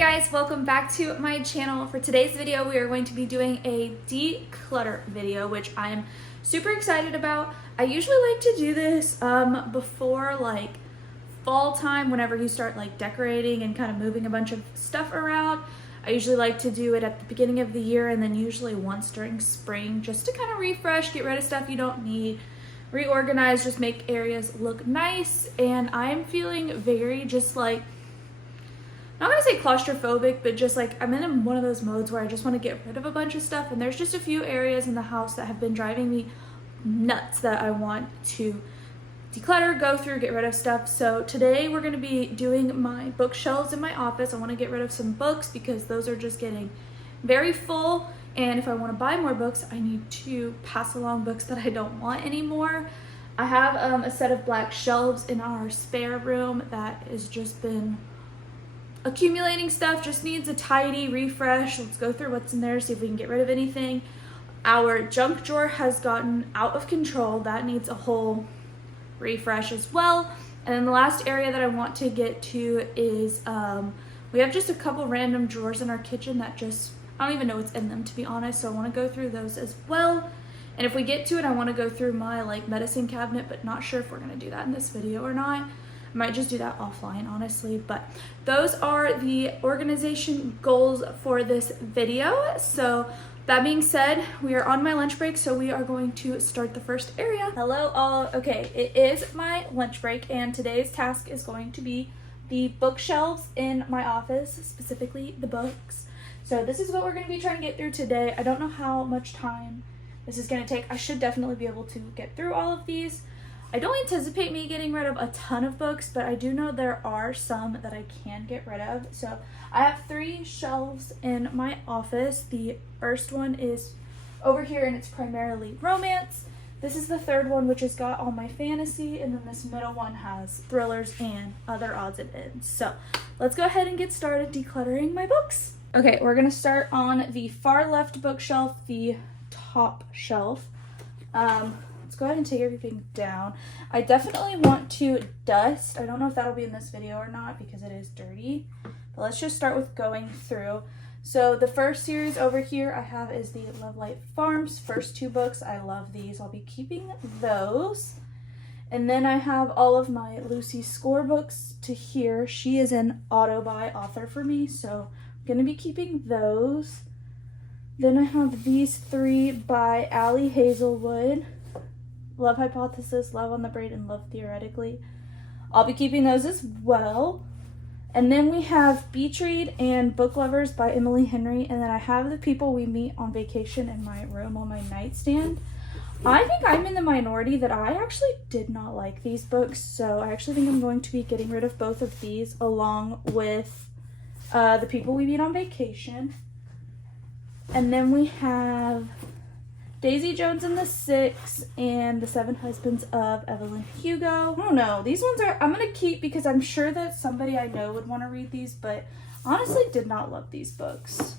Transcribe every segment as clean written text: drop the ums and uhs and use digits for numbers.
guys, welcome back to my channel. For today's video, we are going to be doing a declutter video, which I'm super excited about. I usually like to do this before like fall time, whenever you start like decorating and kind of moving a bunch of stuff around. I usually like to do it at the beginning of the year and then usually once during spring, just to kind of refresh, get rid of stuff you don't need, reorganize, just make areas look nice. And I'm feeling very just like, I'm not gonna say claustrophobic, but just like I'm in one of those modes where I just want to get rid of a bunch of stuff, and there's just a few areas in the house that have been driving me nuts that I want to declutter, go through, get rid of stuff. So today we're going to be doing my bookshelves in my office. I want to get rid of some books because those are just getting very full, and if I want to buy more books, I need to pass along books that I don't want anymore. I have a set of black shelves in our spare room that has just been accumulating stuff, just needs a tidy refresh. Let's go through what's in there, see if we can get rid of anything. Our junk drawer has gotten out of control. That needs a whole refresh as well. And then the last area that I want to get to is we have just a couple random drawers in our kitchen that just, I don't even know what's in them, to be honest, so I want to go through those as well. And if we get to it, I want to go through my like medicine cabinet, but not sure if we're going to do that in this video or not. I might just do that offline, honestly. But those are the organization goals for this video. So that being said, we are on my lunch break, so we are going to start the first area. Hello all. Okay, it is my lunch break, and today's task is going to be the bookshelves in my office, specifically the books. So this is what we're going to be trying to get through today. I don't know how much time this is going to take. I should definitely be able to get through all of these. I don't anticipate me getting rid of a ton of books, but I do know there are some that I can get rid of. So I have 3 shelves in my office. The first one is over here, and it's primarily romance. This is the third one, which has got all my fantasy, and then this middle one has thrillers and other odds and ends. So let's go ahead and get started decluttering my books. Okay, we're gonna start on the far left bookshelf, the top shelf. Let's go ahead and take everything down. I definitely want to dust. I don't know if that'll be in this video or not because it is dirty, but let's just start with going through. So the first series over here I have is the Love Light Farms first 2 books. I love these. I'll be keeping those. And then I have all of my Lucy Score books to here. She is an auto-buy author for me, so I'm going to be keeping those. Then I have these 3 by Allie Hazelwood. Love Hypothesis, Love on the Braid, and Love Theoretically. I'll be keeping those as well. And then we have Beach Read and Book Lovers by Emily Henry. And then I have The People We Meet on Vacation in my room on my nightstand. I think I'm in the minority that I actually did not like these books. So I actually think I'm going to be getting rid of both of these along with The People We Meet on Vacation. And then we have Daisy Jones and the Six and The 7 Husbands of Evelyn Hugo. I don't know. These ones I'm going to keep because I'm sure that somebody I know would want to read these, but honestly did not love these books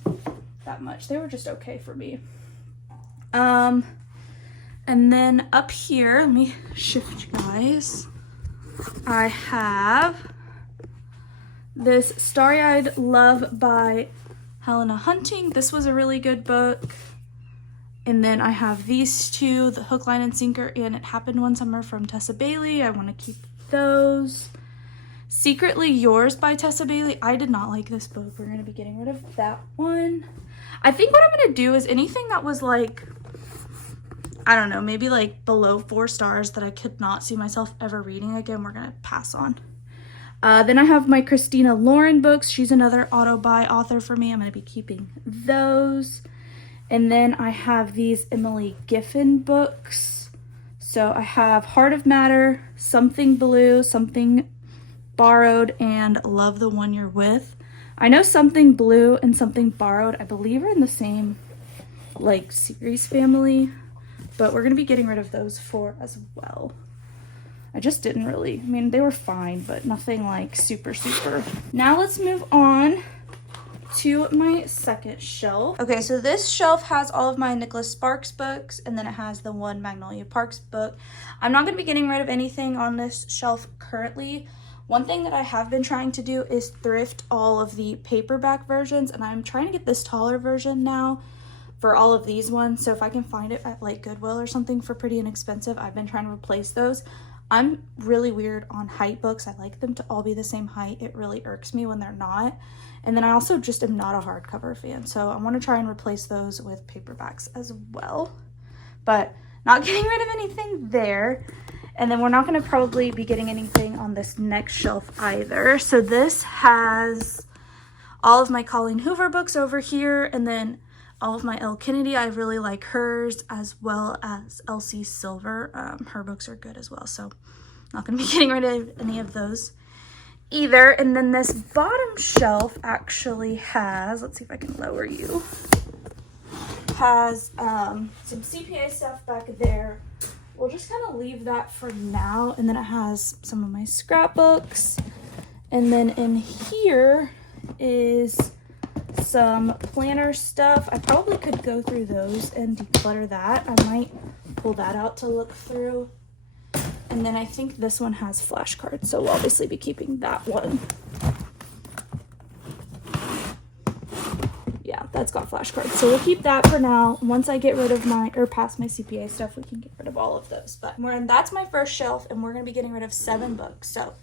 that much. They were just okay for me. And then up here, let me shift you guys. I have this Starry-Eyed Love by Helena Hunting. This was a really good book. And then I have these 2, The Hook, Line, and Sinker and It Happened One Summer from Tessa Bailey. I want to keep those. Secretly Yours by Tessa Bailey. I did not like this book. We're going to be getting rid of that one. I think what I'm going to do is anything that was like, I don't know, maybe like below 4 stars that I could not see myself ever reading again, we're going to pass on. Then I have my Christina Lauren books. She's another auto-buy author for me. I'm going to be keeping those. And then I have these Emily Giffin books. So I have Heart of Matter, Something Blue, Something Borrowed, and Love the One You're With. I know Something Blue and Something Borrowed, I believe, are in the same like series family, but we're going to be getting rid of those 4 as well. I just didn't really, I mean, they were fine, but nothing like super. Now let's move on to my second shelf. Okay, so this shelf has all of my Nicholas Sparks books, and then it has the one Magnolia Parks book. I'm not going to be getting rid of anything on this shelf currently. One thing that I have been trying to do is thrift all of the paperback versions, and I'm trying to get this taller version now for all of these ones. So if I can find it at like Goodwill or something for pretty inexpensive, I've been trying to replace those. I'm really weird on height books. I like them to all be the same height. It really irks me when they're not. And then I also just am not a hardcover fan. So I want to try and replace those with paperbacks as well. But not getting rid of anything there. And then we're not going to probably be getting anything on this next shelf either. So this has all of my Colleen Hoover books over here, and then all of my Elle Kennedy. I really like hers, as well as Elsie Silver. Her books are good as well, so not going to be getting rid of any of those either. And then this bottom shelf actually has, let's see if I can lower you, has some CPA stuff back there. We'll just kind of leave that for now. And then it has some of my scrapbooks. And then in here is some planner stuff. I probably could go through those and declutter that. I might pull that out to look through. And then I think this one has flashcards, so we'll obviously be keeping that one. Yeah, that's got flashcards, so we'll keep that for now. Once I get rid of past my CPA stuff, we can get rid of all of those. But that's my first shelf, and we're gonna be getting rid of 7 books. So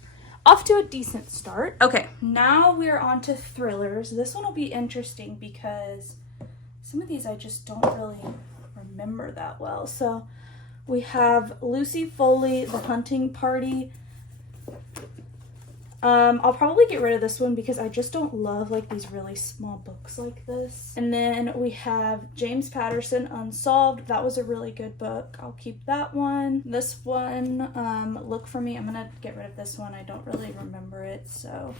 off to a decent start. Okay, now we're on to thrillers. This one will be interesting because some of these I just don't really remember that well. So we have Lucy Foley, The Hunting Party. I'll probably get rid of this one because I just don't love like these really small books like this. And then we have James Patterson, Unsolved. That was a really good book. I'll keep that one. This one, Look for Me. I'm gonna get rid of this one. I don't really remember it, so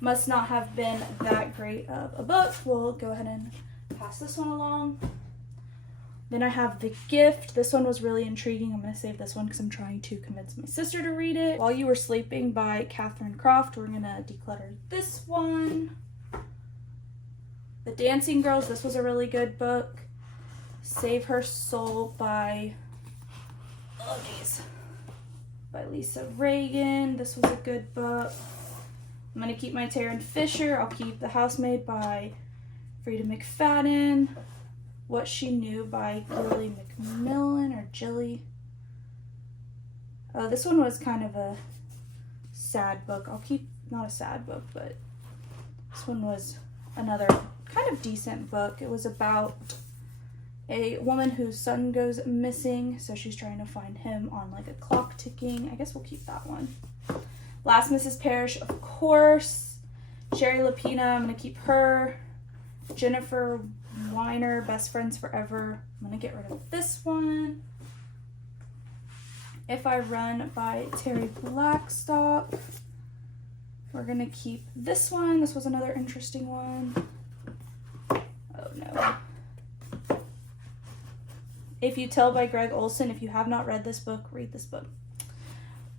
must not have been that great of a book. We'll go ahead and pass this one along. Then I have The Gift. This one was really intriguing. I'm going to save this one because I'm trying to convince my sister to read it. While You Were Sleeping by Catherine Croft. We're going to declutter this one. The Dancing Girls. This was a really good book. Save Her Soul by, by Lisa Reagan. This was a good book. I'm going to keep my Taryn Fisher. I'll keep The Housemaid by Frida McFadden. What She Knew by Gilly McMillan or Jilly. This one was kind of a sad book. I'll keep, not a sad book, but this one was another kind of decent book. It was about a woman whose son goes missing, so she's trying to find him on like a clock ticking. I guess we'll keep that one. Last Mrs. Parrish, of course. Sherry Lapina, I'm going to keep her. Jennifer Weiner, Best Friends Forever. I'm going to get rid of this one. If I Run by Terry Blackstock. We're going to keep this one. This was another interesting one. Oh no. If You Tell by Greg Olson. If you have not read this book, read this book.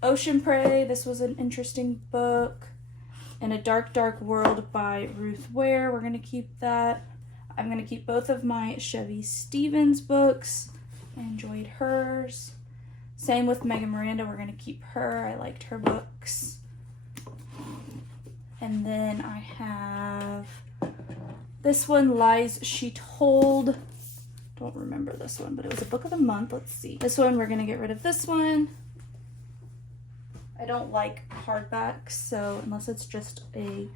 Ocean Prey. This was an interesting book. In a Dark, Dark World by Ruth Ware. We're going to keep that. I'm going to keep both of my Chevy Stevens books. I enjoyed hers. Same with Megan Miranda. We're going to keep her. I liked her books. And then I have this one, Lies She Told. Don't remember this one, but it was a book of the month. Let's see. This one, we're going to get rid of this one. I don't like hardbacks, so unless it's just a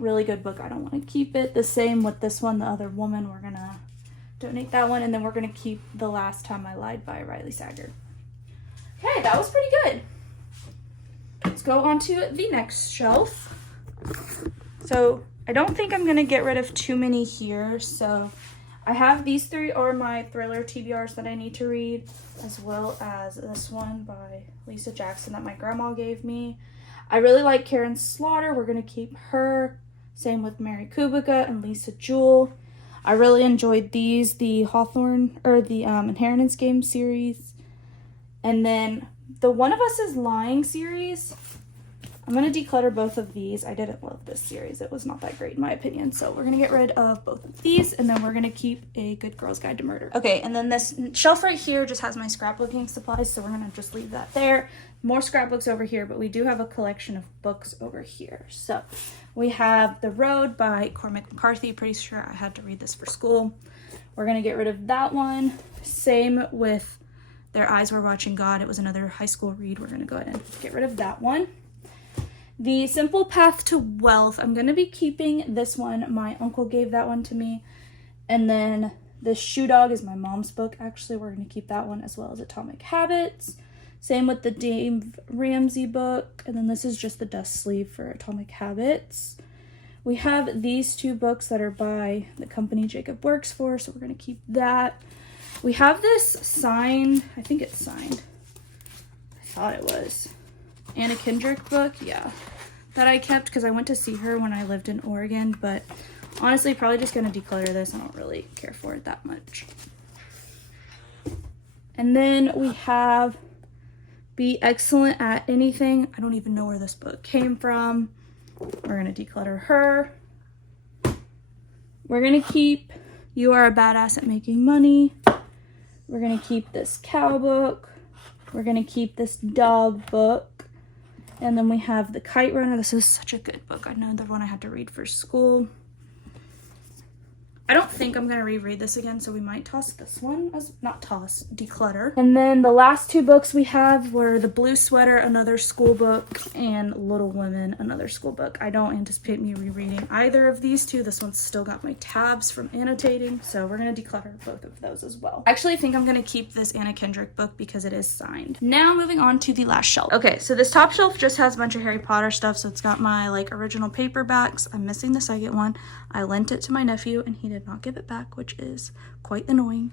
really good book, I don't want to keep it. The same with this one, The Other Woman. We're going to donate that one, and then we're going to keep The Last Time I Lied by Riley Sager. Okay, that was pretty good. Let's go on to the next shelf. So I don't think I'm going to get rid of too many here, so I have these 3 are my thriller TBRs that I need to read, as well as this one by Lisa Jackson that my grandma gave me. I really like Karen Slaughter. We're going to keep her. Same with Mary Kubica and Lisa Jewell. I really enjoyed these, the Hawthorne, or the Inheritance Game series. And then the One of Us is Lying series. I'm going to declutter both of these. I didn't love this series. It was not that great in my opinion. So we're going to get rid of both of these, and then we're going to keep A Good Girl's Guide to Murder. Okay, and then this shelf right here just has my scrapbooking supplies, so we're going to just leave that there. More scrapbooks over here, but we do have a collection of books over here. So we have The Road by Cormac McCarthy. Pretty sure I had to read this for school. We're going to get rid of that one. Same with Their Eyes Were Watching God. It was another high school read. We're going to go ahead and get rid of that one. The Simple Path to Wealth, I'm going to be keeping this one. My uncle gave that one to me. And then the Shoe Dog is my mom's book. Actually, we're going to keep that one, as well as Atomic Habits. Same with the Dave Ramsey book. And then this is just the dust sleeve for Atomic Habits. We have these two books that are by the company Jacob works for, so we're going to keep that. We have this signed, I think it's signed. I thought it was. Anna Kendrick book, yeah. That I kept because I went to see her when I lived in Oregon, but honestly, probably just going to declutter this. I don't really care for it that much. And then we have Be Excellent at Anything. I don't even know where this book came from. We're going to declutter her. We're going to keep You Are a Badass at Making Money. We're going to keep this cow book. We're going to keep this dog book. And then we have The Kite Runner. This is such a good book. Another one I had to read for school. I don't think I'm going to reread this again, so we might toss this one as, not toss, declutter. And then the last two books we have were The Blue Sweater, another school book, and Little Women, another school book. I don't anticipate me rereading either of these two. This one's still got my tabs from annotating, so we're going to declutter both of those as well. I actually think I'm going to keep this Anna Kendrick book because it is signed. Now moving on to the last shelf. Okay, so this top shelf just has a bunch of Harry Potter stuff, so it's got my like original paperbacks. I'm missing the second one. I lent it to my nephew and he did not give it back, which is quite annoying.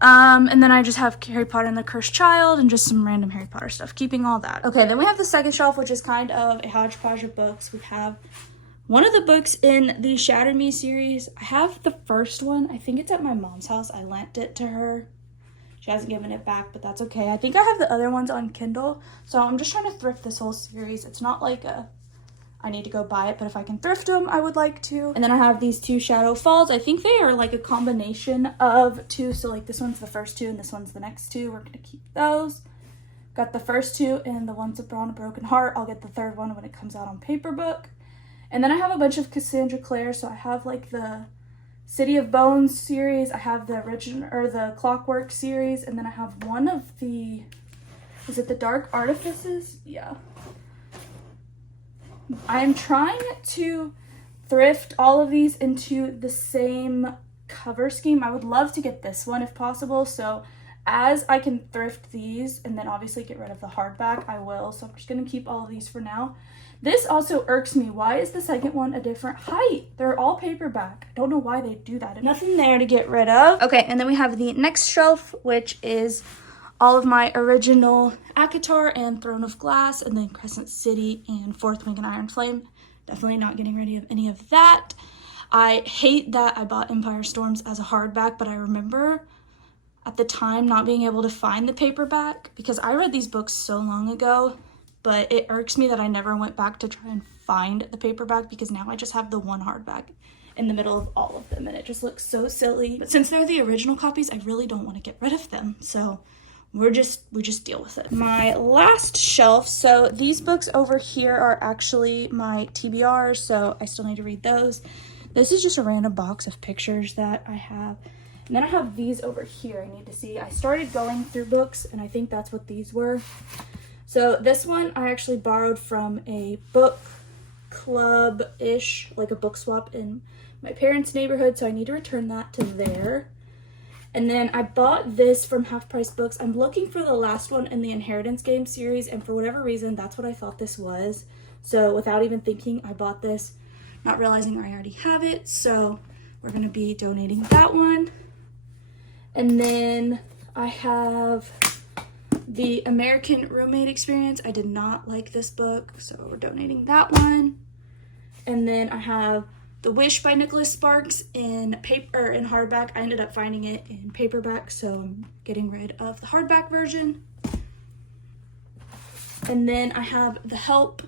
And then I just have Harry Potter and the Cursed Child and just some random Harry Potter stuff, keeping all that. Okay, then we have the second shelf, which is kind of a hodgepodge of books. We have one of the books in the Shattered Me series. I have the first one. I think it's at my mom's house. I lent it to her. She hasn't given it back, but that's okay. I think I have the other ones on Kindle, so I'm just trying to thrift this whole series. It's not like I need to go buy it, but if I can thrift them, I would like to. And then I have these two Shadow Falls. I think they are like a combination of two. So like this one's the first two and this one's the next two. We're gonna keep those. Got the first two and the Once Upon a Broken Heart. I'll get the third one when it comes out on paperback. And then I have a bunch of Cassandra Clare. So I have like the City of Bones series. I have the original, or the Clockwork series. And then I have one of the, is it the Dark Artifices? Yeah. I'm trying to thrift all of these into the same cover scheme. I would love to get this one if possible. So as I can thrift these and then obviously get rid of the hardback, I will. So I'm just going to keep all of these for now. This also irks me. Why is the second one a different height? They're all paperback. I don't know why they do that. Nothing there to get rid of. Okay, and then we have the next shelf, which is all of my original ACOTAR and Throne of Glass, and then Crescent City and Fourth Wing and Iron Flame. Definitely not getting rid of any of that. I hate that I bought Empire Storms as a hardback, but I remember at the time not being able to find the paperback because I read these books so long ago, but it irks me that I never went back to try and find the paperback because now I just have the one hardback in the middle of all of them and it just looks so silly. But since they're the original copies, I really don't want to get rid of them. So we just deal with it. My last shelf, so these books over here are actually my TBRs, so I still need to read those. This is just a random box of pictures that I have. And then I have these over here I need to see. I started going through books and I think that's what these were. So this one I actually borrowed from a book club-ish, like a book swap in my parents' neighborhood, so I need to return that to there. And then I bought this from Half Price Books. I'm looking for the last one in the Inheritance Game series, and for whatever reason, that's what I thought this was. So without even thinking, I bought this, not realizing I already have it. So we're going to be donating that one. And then I have the American Roommate Experience. I did not like this book, so we're donating that one. And then I have The Wish by Nicholas Sparks in paper, in hardback. I ended up finding it in paperback, so I'm getting rid of the hardback version. And then I have the Help.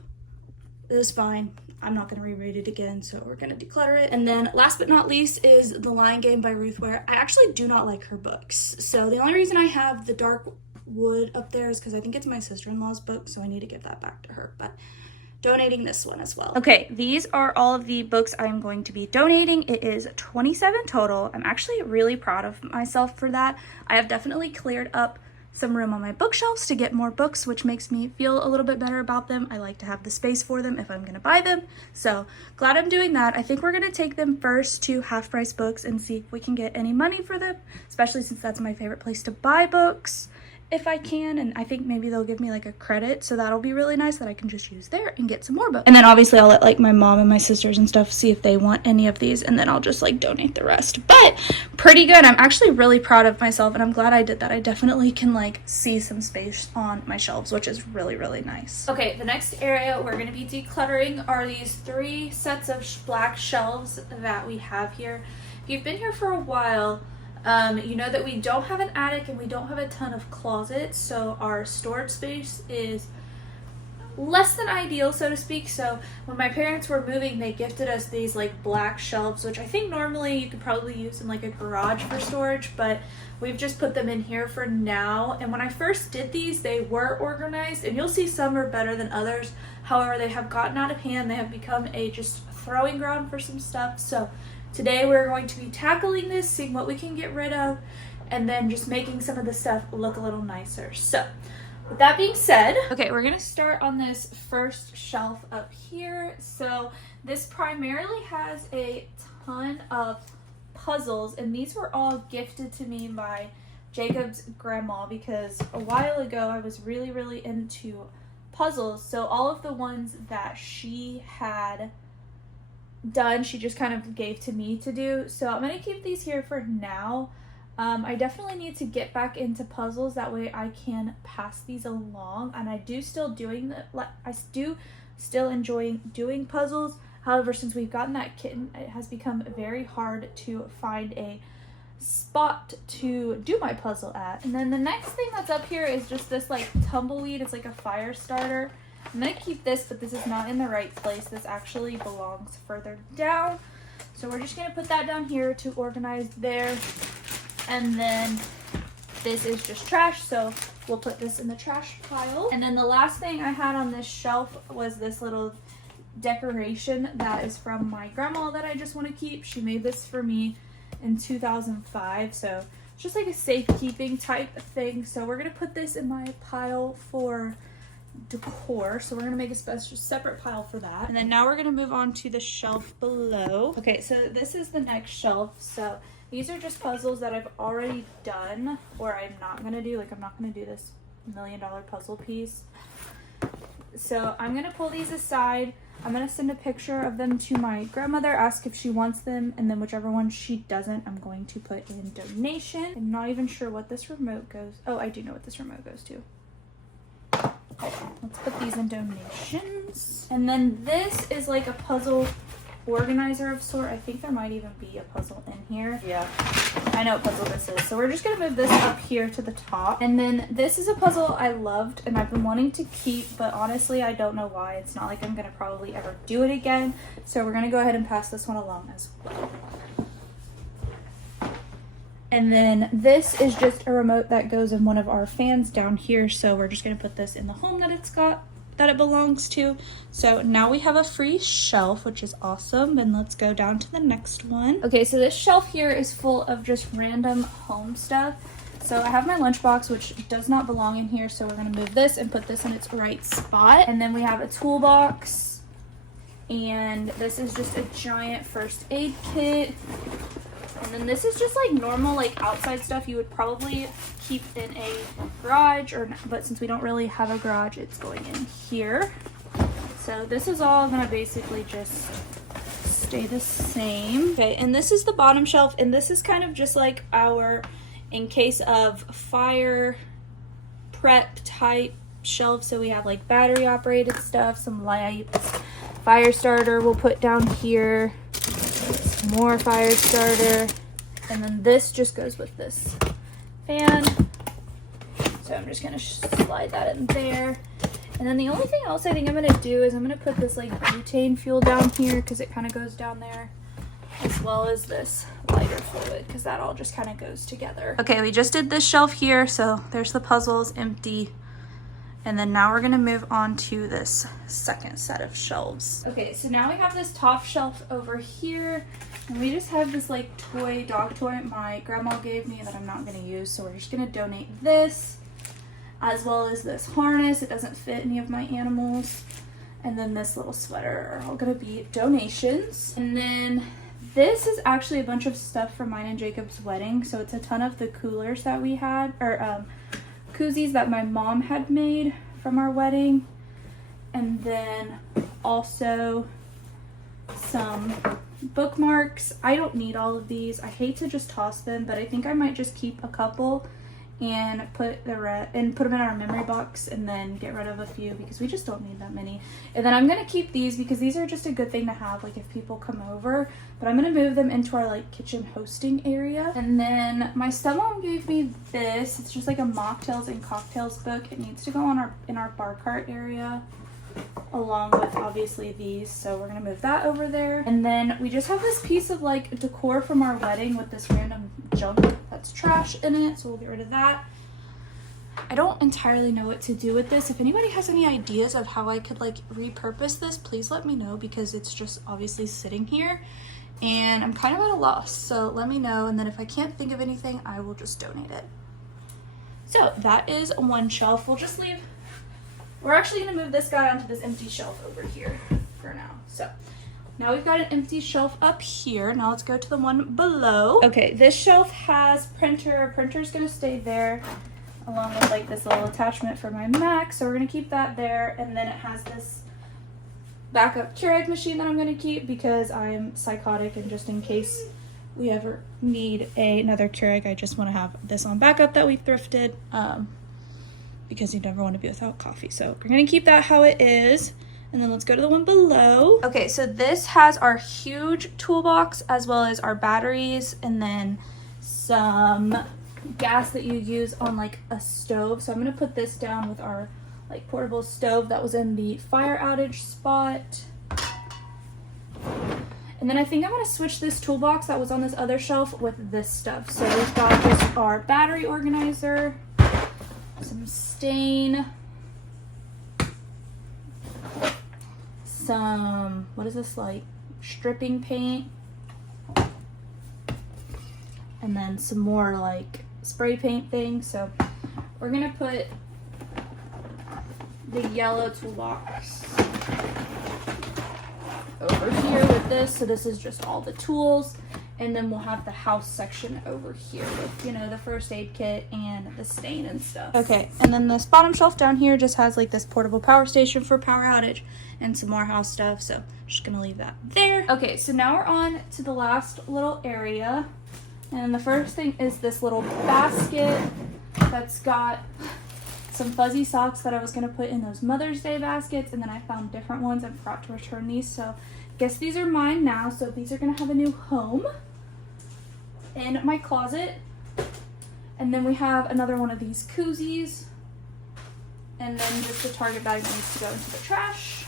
This is fine. I'm not gonna reread it again, so we're gonna declutter it. And then last but not least is The Lion Game by Ruth Ware. I actually do not like her books. So the only reason I have the Dark Wood up there is because I think it's my sister-in-law's book, so I need to give that back to her. But donating this one as well. Okay, these are all of the books I'm going to be donating. It is 27 total. I'm actually really proud of myself for that. I have definitely cleared up some room on my bookshelves to get more books, which makes me feel a little bit better about them. I like to have the space for them if I'm gonna buy them. So glad I'm doing that. I think we're gonna take them first to Half Price Books and see if we can get any money for them, especially since that's my favorite place to buy books if I can. And I think maybe they'll give me like a credit, so that'll be really nice that I can just use there and get some more books. And then obviously I'll let like my mom and my sisters and stuff see if they want any of these, and then I'll just like donate the rest. But pretty good. I'm actually really proud of myself, and I'm glad I did that. I definitely can like see some space on my shelves, which is really, really nice. Okay, the next area we're going to be decluttering are these 3 sets of black shelves that we have here. If you've been here for a while, you know that we don't have an attic and we don't have a ton of closets, so our storage space is less than ideal, so to speak. So when my parents were moving, they gifted us these like black shelves, which I think normally you could probably use in like a garage for storage, but we've just put them in here for now. And when I first did these, they were organized, and you'll see some are better than others. However, they have gotten out of hand. They have become a just throwing ground for some stuff. So today we're going to be tackling this, seeing what we can get rid of, and then just making some of the stuff look a little nicer. So with that being said, okay, we're gonna start on this first shelf up here. So this primarily has a ton of puzzles, and these were all gifted to me by Jacob's grandma, because a while ago I was really, really into puzzles. So all of the ones that she had done, she just kind of gave to me to do. So I'm gonna keep these here for now. I definitely need to get back into puzzles, that way I can pass these along. And I do still enjoy doing puzzles. However, since we've gotten that kitten, it has become very hard to find a spot to do my puzzle at. And then the next thing that's up here is just this like tumbleweed. It's like a fire starter. I'm gonna keep this, but this is not in the right place. This actually belongs further down. So we're just gonna put that down here to organize there. And then this is just trash, so we'll put this in the trash pile. And then the last thing I had on this shelf was this little decoration that is from my grandma that I just want to keep. She made this for me in 2005, so it's just like a safekeeping type thing. So we're gonna put this in my pile for decor, so we're gonna make a separate pile for that. And then now we're gonna move on to the shelf below. Okay, so this is the next shelf. So these are just puzzles that I've already done, or I'm not gonna do. Like, I'm not gonna do this $1 million puzzle piece. So I'm gonna pull these aside. I'm gonna send a picture of them to my grandmother, ask if she wants them, and then whichever one she doesn't, I'm going to put in donation. I'm not even sure what this remote goes. Oh, I do know what this remote goes to. Hold on. Let's put these in donations. And then this is like a puzzle organizer of sort. I think there might even be a puzzle in here. Yeah, I know what puzzle this is. So we're just gonna move this up here to the top. And then this is a puzzle I loved and I've been wanting to keep, but honestly I don't know why. It's not like I'm gonna probably ever do it again. So we're gonna go ahead and pass this one along as well. And then this is just a remote that goes in one of our fans down here. So we're just gonna put this in the home that it belongs to. So now we have a free shelf, which is awesome. And let's go down to the next one. Okay, so this shelf here is full of just random home stuff. So I have my lunchbox, which does not belong in here. So we're gonna move this and put this in its right spot. And then we have a toolbox. And this is just a giant first aid kit. And then this is just like normal like outside stuff you would probably keep in a garage, but since we don't really have a garage, it's going in here. So this is all gonna basically just stay the same. Okay, and this is the bottom shelf, and this is kind of just like our in case of fire prep type shelf. So we have like battery operated stuff, some lights, fire starter we'll put down here. More fire starter, and then this just goes with this fan, so I'm just gonna slide that in there. And then the only thing else I think I'm gonna do is I'm gonna put this like butane fuel down here because it kind of goes down there, as well as this lighter fluid because that all just kind of goes together. Okay, we just did this shelf here, so there's the puzzles empty. And then now we're gonna move on to this second set of shelves. Okay, so now we have this top shelf over here, and we just have this like toy, dog toy my grandma gave me that I'm not gonna use, so we're just gonna donate this, as well as this harness. It doesn't fit any of my animals. And then this little sweater are all gonna be donations. And then this is actually a bunch of stuff for mine and Jacob's wedding. So it's a ton of the coolers that we had, or koozies that my mom had made from our wedding. And then also some bookmarks. I don't need all of these. I hate to just toss them, but I think I might just keep a couple and put them in our memory box and then get rid of a few because we just don't need that many. And then I'm gonna keep these because these are just a good thing to have like if people come over, but I'm gonna move them into our like kitchen hosting area. And then my stepmom gave me this. It's just like a mocktails and cocktails book. It needs to go on in our bar cart area along with obviously these, so we're gonna move that over there. And then we just have this piece of like decor from our wedding with this random junk that's trash in it, so we'll get rid of that. I don't entirely know what to do with this. If anybody has any ideas of how I could like repurpose this, please let me know because it's just obviously sitting here and I'm kind of at a loss, so let me know, and then if I can't think of anything I will just donate it. So that is one shelf. We're actually gonna move this guy onto this empty shelf over here for now. So now we've got an empty shelf up here. Now let's go to the one below. Okay, this shelf has printer. Printer's gonna stay there along with like this little attachment for my Mac. So we're gonna keep that there. And then it has this backup Keurig machine that I'm gonna keep because I'm psychotic, and just in case we ever need another Keurig, I just wanna have this on backup that we thrifted. Because you never want to be without coffee. So we're gonna keep that how it is. And then let's go to the one below. Okay, so this has our huge toolbox as well as our batteries and then some gas that you use on like a stove. So I'm gonna put this down with our like portable stove that was in the fire outage spot. And then I think I'm gonna switch this toolbox that was on this other shelf with this stuff. So we've got just our battery organizer, some stain, some, what is this, like stripping paint, and then some more like spray paint things. So we're gonna put the yellow toolbox over here with this. So this is just all the tools. And then we'll have the house section over here with, you know, the first aid kit and the stain and stuff. Okay, and then this bottom shelf down here just has like this portable power station for power outage and some more house stuff. So I'm just gonna leave that there. Okay, so now we're on to the last little area. And the first thing is this little basket that's got some fuzzy socks that I was gonna put in those Mother's Day baskets, and then I found different ones and forgot to return these. So I guess these are mine now. So these are gonna have a new home in my closet. And then we have another one of these koozies, and then just a Target bag that needs to go into the trash,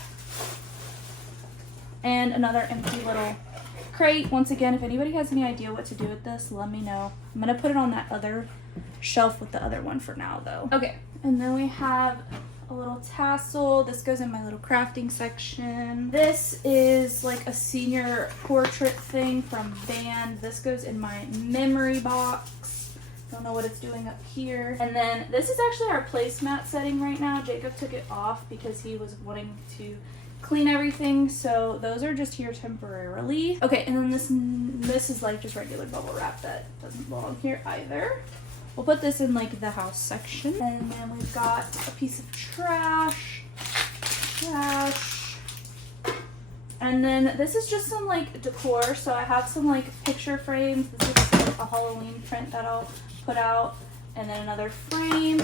and another empty little crate. Once again, if anybody has any idea what to do with this, let me know. I'm gonna put it on that other shelf with the other one for now though. Okay, and then we have a little tassel. This goes in my little crafting section. This is like a senior portrait thing from band. This goes in my memory box. Don't know what it's doing up here. And then this is actually our placemat setting right now. Jacob took it off because he was wanting to clean everything, so those are just here temporarily. Okay, and then this is like just regular bubble wrap that doesn't belong here either. We'll put this in like the house section. And then we've got a piece of trash. And then this is just some like decor. So I have some like picture frames. This is like a Halloween print that I'll put out. And then another frame.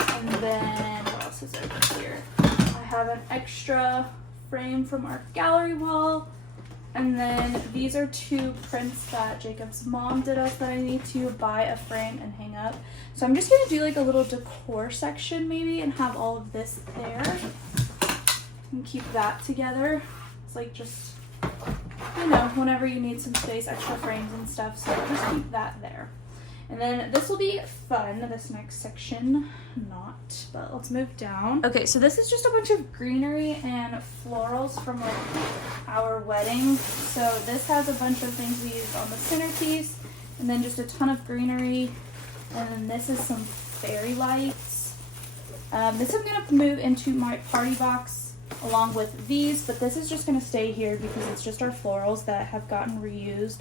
And then what else is over here? I have an extra frame from our gallery wall. And then these are 2 prints that Jacob's mom did us that I need to buy a frame and hang up. So I'm just gonna do like a little decor section maybe and have all of this there and keep that together. It's like just, you know, whenever you need some space, extra frames and stuff. So just keep that there. And then this will be fun, this next section, not, but let's move down. Okay, so this is just a bunch of greenery and florals from like our wedding. So this has a bunch of things we used on the centerpiece, and then just a ton of greenery. And then this is some fairy lights. This I'm gonna move into my party box along with these, but this is just gonna stay here because it's just our florals that have gotten reused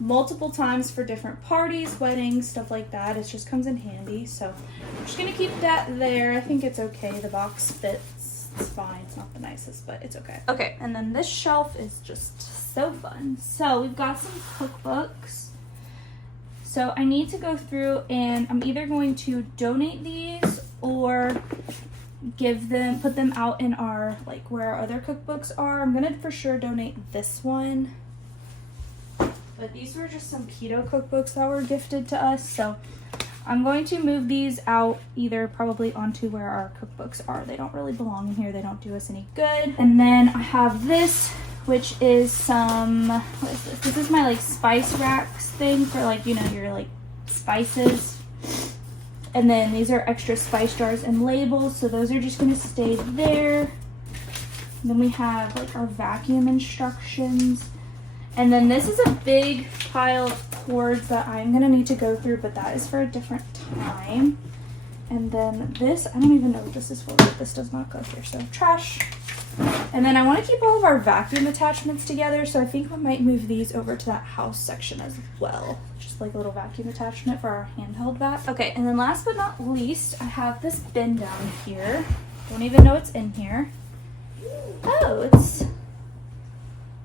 multiple times for different parties, weddings, stuff like that. It just comes in handy. So I'm just gonna keep that there. I think it's okay. The box fits. It's fine. It's not the nicest, but it's okay. Okay, and then this shelf is just so fun. So we've got some cookbooks. So I need to go through and I'm either going to donate these or put them out in our, like where our other cookbooks are. I'm gonna for sure donate this one. But these were just some keto cookbooks that were gifted to us. So I'm going to move these out either probably onto where our cookbooks are. They don't really belong in here. They don't do us any good. And then I have this, which is some, what is this? This is my like spice racks thing for like, you know, your like spices. And then these are extra spice jars and labels. So those are just gonna stay there. And then we have like our vacuum instructions. And then this is a big pile of cords that I'm gonna need to go through, but that is for a different time. And then this, I don't even know what this is for, but this does not go here, so trash. And then I wanna keep all of our vacuum attachments together, so I think we might move these over to that house section as well. Just like a little vacuum attachment for our handheld vac. Okay, and then last but not least, I have this bin down here. Don't even know it's in here. Oh, it's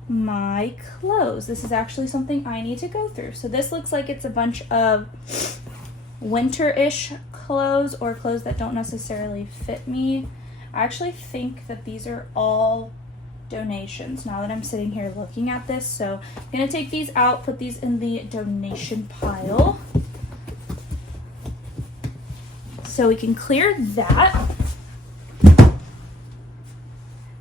my clothes. This is actually something I need to go through. So this looks like it's a bunch of winter-ish clothes or clothes that don't necessarily fit me. I actually think that these are all donations now that I'm sitting here looking at this. So I'm gonna take these out, put these in the donation pile so we can clear that.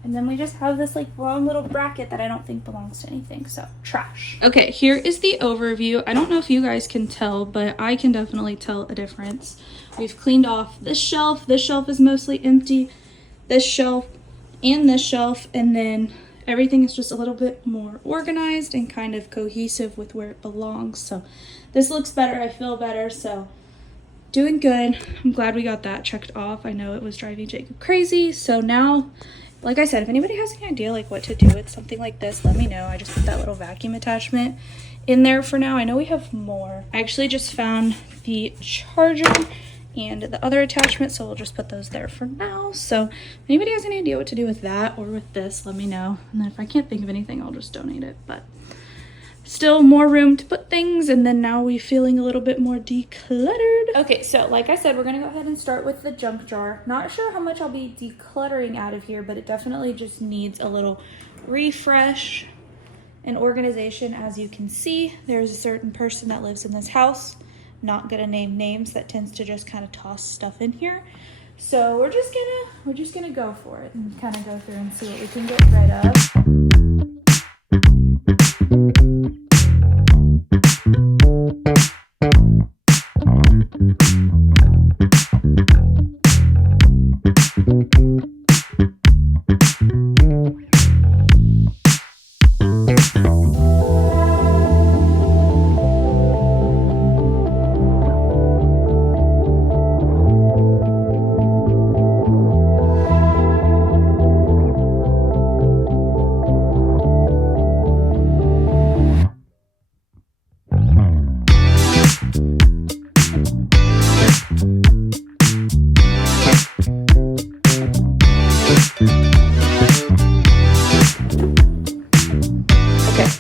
And then we just have this like long little bracket that I don't think belongs to anything, so trash. Okay, here is the overview. I don't know if you guys can tell, but I can definitely tell a difference. We've cleaned off this shelf. This shelf is mostly empty. This shelf and this shelf, and then everything is just a little bit more organized and kind of cohesive with where it belongs. So this looks better. I feel better, so doing good. I'm glad we got that checked off. I know it was driving Jacob crazy, so now, like I said, if anybody has any idea like what to do with something like this, let me know. I just put that little vacuum attachment in there for now. I know we have more. I actually just found the charger and the other attachment, so we'll just put those there for now. So if anybody has any idea what to do with that or with this, let me know. And then if I can't think of anything, I'll just donate it. But still more room to put things, and then now we're feeling a little bit more decluttered. Okay, so like I said, we're gonna go ahead and start with the junk jar. Not sure how much I'll be decluttering out of here, but it definitely just needs a little refresh and organization. As you can see, there's a certain person that lives in this house, not gonna name names, that tends to just kind of toss stuff in here. So we're just gonna go for it and kind of go through and see what we can get rid of.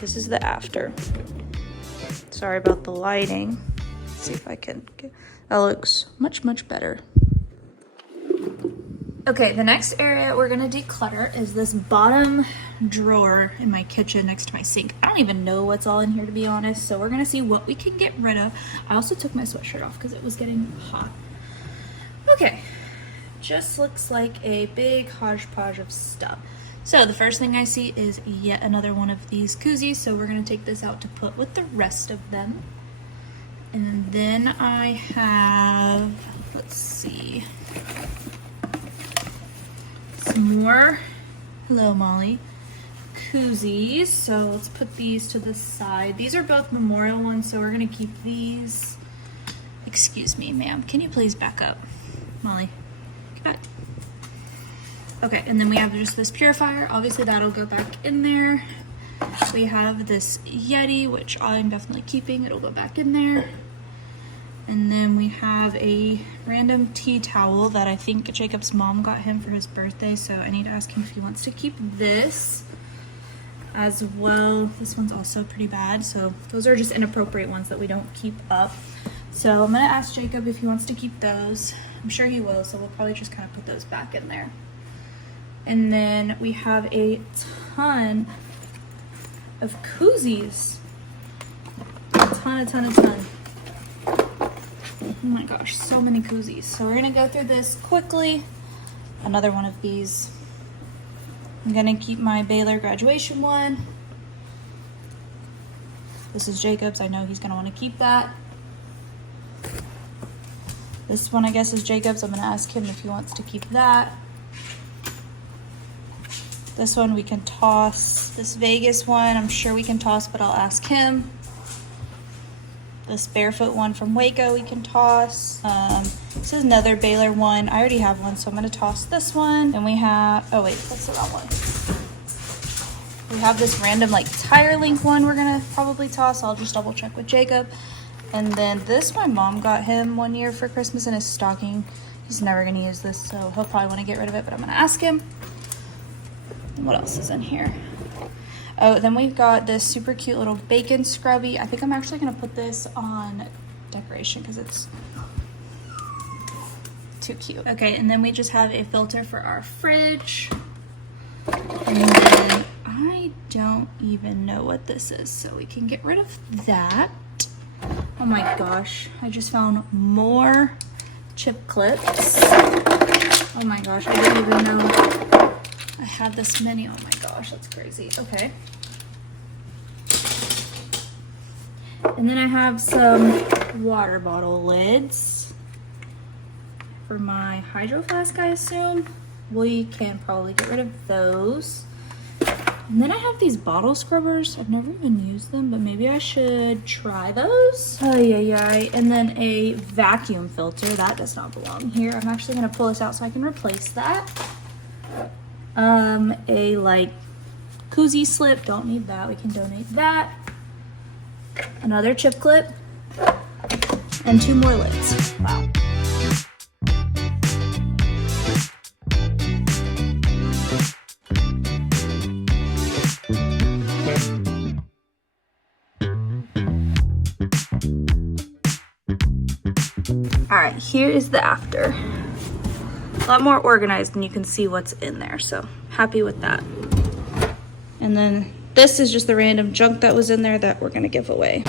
This is the after. Sorry about the lighting. Let's see if I can get, that looks much, much better. Okay, the next area we're gonna declutter is this bottom drawer in my kitchen next to my sink. I don't even know what's all in here, to be honest, so we're gonna see what we can get rid of. I also took my sweatshirt off because it was getting hot. Okay, just looks like a big hodgepodge of stuff. So the first thing I see is yet another one of these koozies, so we're gonna take this out to put with the rest of them. And then I have, let's see, some more, hello Molly, koozies. So let's put these to the side. These are both memorial ones, so we're gonna keep these. Excuse me, ma'am, can you please back up? Molly, cut. Okay, and then we have just this purifier. Obviously that'll go back in there. We have this Yeti, which I'm definitely keeping. It'll go back in there. And then we have a random tea towel that I think Jacob's mom got him for his birthday, so I need to ask him if he wants to keep this as well. This one's also pretty bad, so those are just inappropriate ones that we don't keep up. So I'm gonna ask Jacob if he wants to keep those. I'm sure he will, so we'll probably just kind of put those back in there. And then we have a ton of koozies. A ton. Oh my gosh, so many koozies. So we're gonna go through this quickly. Another one of these. I'm gonna keep my Baylor graduation one. This is Jacob's. I know he's gonna want to keep that. This one I guess is Jacob's. I'm gonna ask him if he wants to keep that. This one we can toss. This Vegas one I'm sure we can toss, but I'll ask him. This barefoot one from Waco we can toss. This is another Baylor one. I already have one, so I'm gonna toss this one. And we have, oh wait, that's the wrong one. We have this random like tire link one we're gonna probably toss. I'll just double check with Jacob. And then this my mom got him one year for Christmas in his stocking. He's never gonna use this, so he'll probably wanna get rid of it, but I'm gonna ask him. What else is in here? Oh, then we've got this super cute little bacon scrubby. I think I'm actually gonna put this on decoration because it's too cute. Okay, and then we just have a filter for our fridge. And then I don't even know what this is, so we can get rid of that. Oh my gosh, I just found more chip clips. Oh my gosh, I didn't even know I had this many. Oh my gosh, that's crazy. Okay. And then I have some water bottle lids for my hydro flask, I assume. We can probably get rid of those. And then I have these bottle scrubbers. I've never even used them, but maybe I should try those. Oh, yeah. And then a vacuum filter. That does not belong here. I'm actually gonna pull this out so I can replace that. A like koozie slip, don't need that, we can donate that. Another chip clip and 2 more lids. Wow. All right, here is the after. A lot more organized and you can see what's in there, so happy with that. And then this is just the random junk that was in there that we're gonna give away.